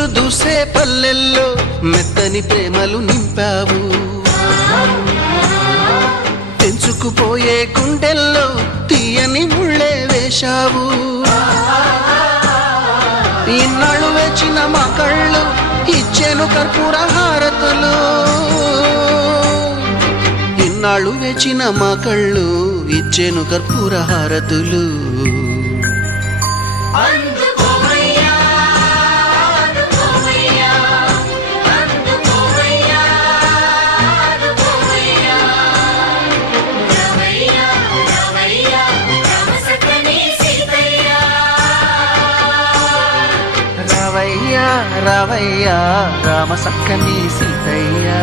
వెలుగులు దూసే పల్లెల్లో మెత్తని ప్రేమలు నింపావు. తెంచుకుపోయే గుండెల్లో తీయని ముళ్ళే వేశావు. ఇన్నాళ్ళు వేచిన మా కళ్ళు ఇచ్చేను కర్పూర హారతులు. ఇన్నాళ్ళు వేచిన మా కళ్ళు ఇచ్చేను కర్పూర హారతులు. రావయ్యా రావయ్యా రామ సక్కని సీతయ్యా.